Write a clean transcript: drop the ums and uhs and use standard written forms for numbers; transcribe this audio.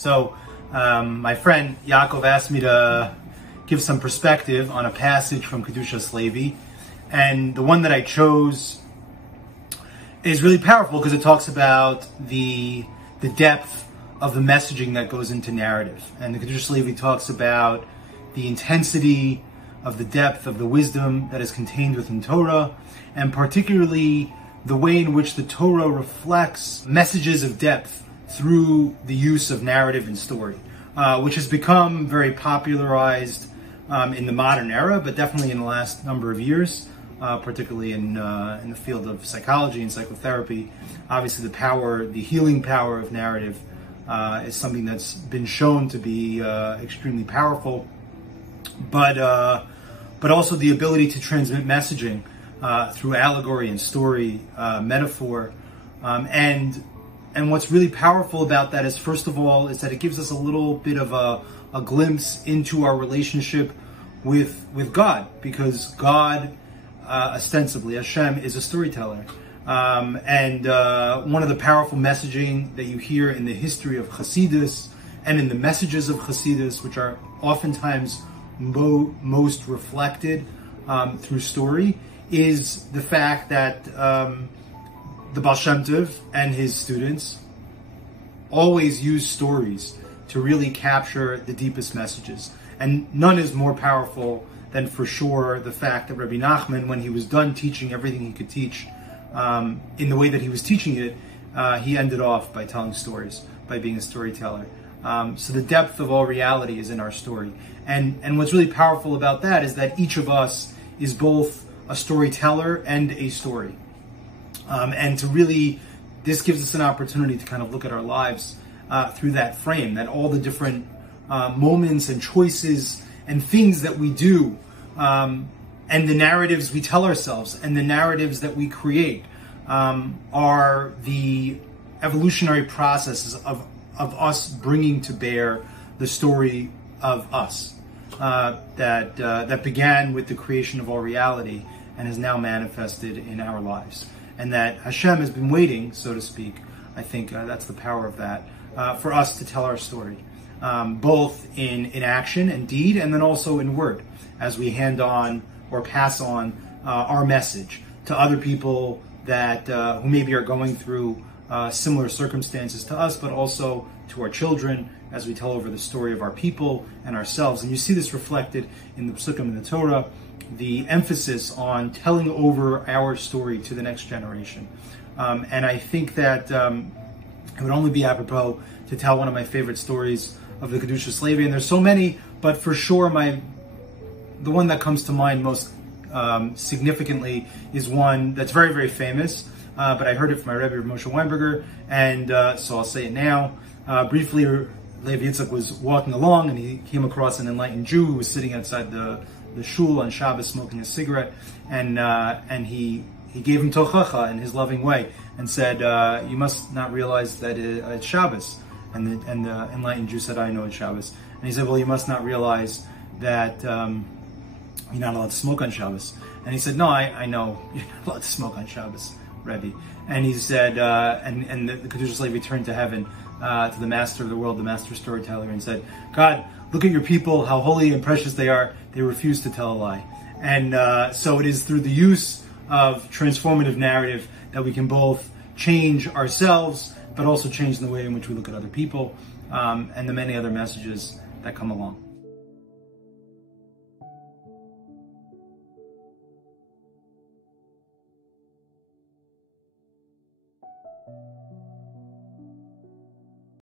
So my friend Yaakov asked me to give some perspective on a passage from Kedushas Levi, and the one that I chose is really powerful because it talks about the depth of the messaging that goes into narrative. And the Kedushas Levi talks about the intensity of the depth of the wisdom that is contained within Torah, and particularly the way in which the Torah reflects messages of depth through the use of narrative and story, which has become very popularized in the modern era, but definitely in the last number of years, particularly in the field of psychology and psychotherapy. Obviously the healing power of narrative is something that's been shown to be extremely powerful, but also the ability to transmit messaging through allegory and story, metaphor, and what's really powerful about that is, first of all, is that it gives us a little bit of a glimpse into our relationship with God, because God, ostensibly, Hashem, is a storyteller. And one of the powerful messaging that you hear in the history of Hasidus and in the messages of Hasidus, which are oftentimes most reflected through story, is the fact that the Baal Shem Tov and his students always use stories to really capture the deepest messages. And none is more powerful than, for sure, the fact that Rebbe Nachman, when he was done teaching everything he could teach in the way that he was teaching it, he ended off by telling stories, by being a storyteller. So the depth of all reality is in our story. And what's really powerful about that is that each of us is both a storyteller and a story. And to really, this gives us an opportunity to kind of look at our lives through that frame, that all the different moments and choices and things that we do, and the narratives we tell ourselves and the narratives that we create are the evolutionary processes of us bringing to bear the story of us that began with the creation of all reality and has now manifested in our lives. And that Hashem has been waiting, so to speak. I think that's the power of that, for us to tell our story, both in action and deed, and then also in word, as we hand on or pass on our message to other people that who maybe are going through similar circumstances to us, but also to our children, as we tell over the story of our people and ourselves. And you see this reflected in the Psukim in the Torah, the emphasis on telling over our story to the next generation. And I think that it would only be apropos to tell one of my favorite stories of the Kedushas Levi, and there's so many, but for sure the one that comes to mind most significantly is one that's very, very famous, but I heard it from my Rebbe Moshe Weinberger, and so I'll say it now. Briefly, Levi Yitzchak was walking along and he came across an enlightened Jew who was sitting outside the shul on Shabbos smoking a cigarette, and he gave him tochacha in his loving way and said, you must not realize that it's Shabbos. And the enlightened Jew said, I know it's Shabbos. And he said, well, you must not realize that you're not allowed to smoke on Shabbos. And he said, no, I know you're not allowed to smoke on Shabbos, Rebbe. And he said, and the Kedushas Levi turned to heaven, to the master of the world, the master storyteller, and said, God, look at your people, how holy and precious they are. They refuse to tell a lie. And so it is through the use of transformative narrative that we can both change ourselves, but also change the way in which we look at other people, and the many other messages that come along.